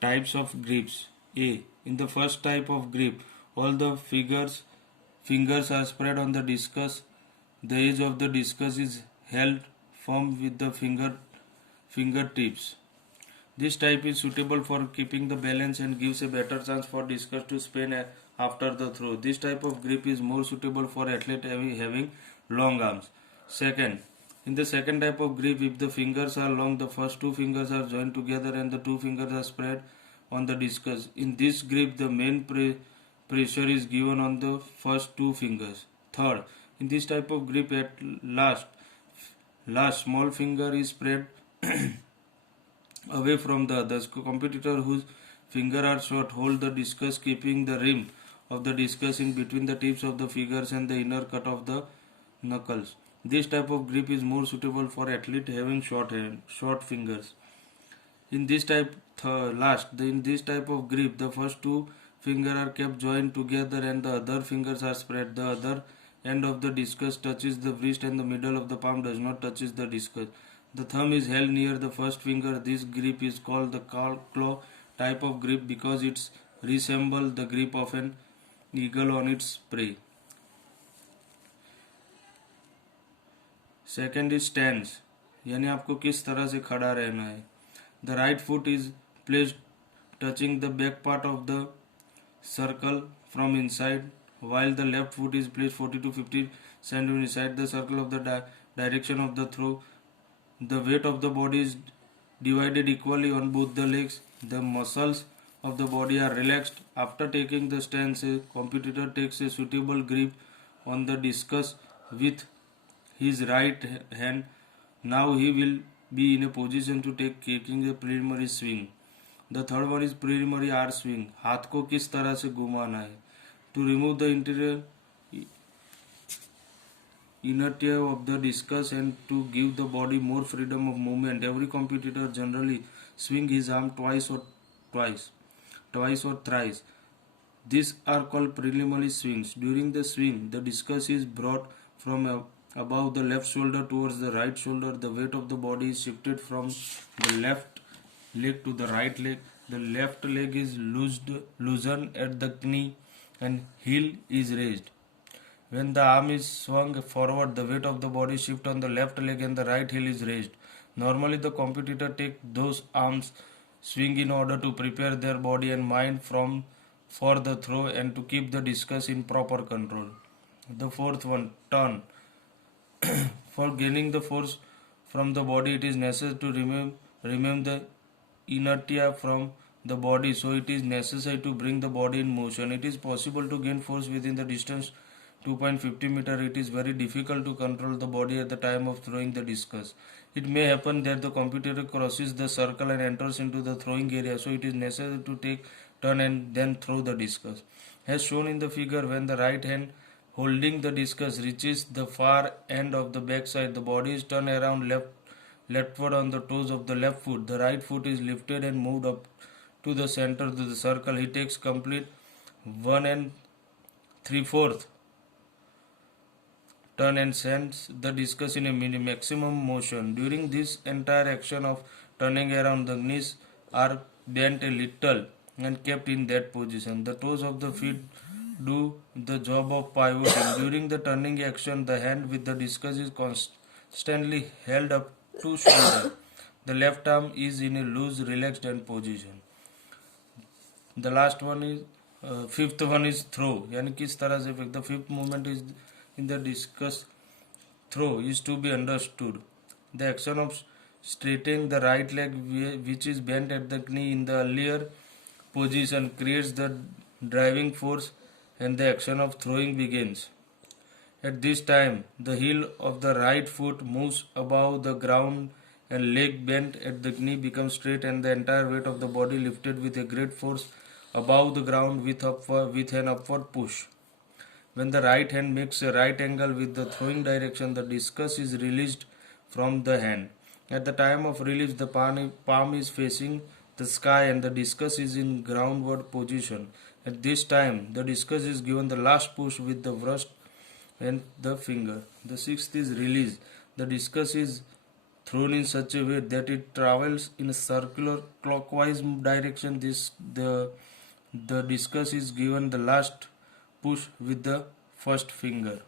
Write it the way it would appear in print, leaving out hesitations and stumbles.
Types of grips. A. In the first type of grip, all the fingers are spread on the discus. The edge of the discus is held firm with the fingertips. This type is suitable for keeping the balance and gives a better chance for discus to spin after the throw. This type of grip is more suitable for athletes having long arms. Second, in the second type of grip, if the fingers are long, the first two fingers are joined together and the two fingers are spread on the discus. In this grip, the main pressure is given on the first two fingers. Third, in this type of grip, at last small finger is spread away from the others. Competitor whose finger are short hold the discus, keeping the rim of the discus in between the tips of the fingers and the inner cut of the knuckles. This type of grip is more suitable for athletes having short fingers. In this type in this type of grip, the first two fingers are kept joined together and the other fingers are spread. The other end of the discus touches the wrist and the middle of the palm does not touch the discus. The thumb is held near the first finger. This grip is called the claw type of grip because it resembles the grip of an eagle on its prey. Second is stands, यानी आपको किस तरह से खड़ा रहना है. The right foot is placed touching the back part of the circle from inside while the left foot is placed 40 to 50 cm inside the circle of the direction of the throw. The weight of the body is divided equally on both the legs. The muscles of the body are relaxed. After taking the stance, a competitor takes a suitable grip on the discus with his right hand. Now he will be in a position to taking the preliminary swing. The third one is preliminary R swing. हाथ को किस तरह से घुमाना है. To remove the inertia of the discus and to give the body more freedom of movement, every competitor generally swing his arm twice or thrice. These are called preliminary swings. During the swing, the discus is brought from above the left shoulder towards the right shoulder. The weight of the body is shifted from the left leg to the right leg. The left leg is loosened at the knee and heel is raised. When the arm is swung forward, the weight of the body shifts on the left leg and the right heel is raised. Normally, the competitor takes those arms swing in order to prepare their body and mind for the throw and to keep the discus in proper control. The fourth one, turn. For gaining the force from the body, it is necessary to remove the inertia from the body, so it is necessary to bring the body in motion. It is possible to gain force within the distance 2.50 meter. It is very difficult to control the body at the time of throwing the discus. It may happen that the competitor crosses the circle and enters into the throwing area, so it is necessary to take turn and then throw the discus. As shown in the figure, when the right hand holding the discus reaches the far end of the backside, the body is turned around leftward on the toes of the left foot. The right foot is lifted and moved up to the center of the circle. He takes complete 1 3/4 turn and sends the discus in a maximum motion. During this entire action of turning around, the knees are bent a little and kept in that position. The toes of the feet do the job of pivoting. During the turning action, the hand with the discus is constantly held up to shoulder. The left arm is in a loose, relaxed hand position. The last one is fifth one is throw, यानी किस तरह से the fifth movement is in the discus throw is to be understood. The action of straightening the right leg, which is bent at the knee in the earlier position, creates the driving force and the action of throwing begins. At this time, the heel of the right foot moves above the ground and leg bent at the knee becomes straight and the entire weight of the body lifted with a great force above the ground with an upward push. When the right hand makes a right angle with the throwing direction, the discus is released from the hand. At the time of release, the palm is facing the sky and the discus is in groundward position. At this time, the discus is given the last push with the wrist and the finger. The sixth is release. The discus is thrown in such a way that it travels in a circular clockwise direction. The discus is given the last push with the first finger.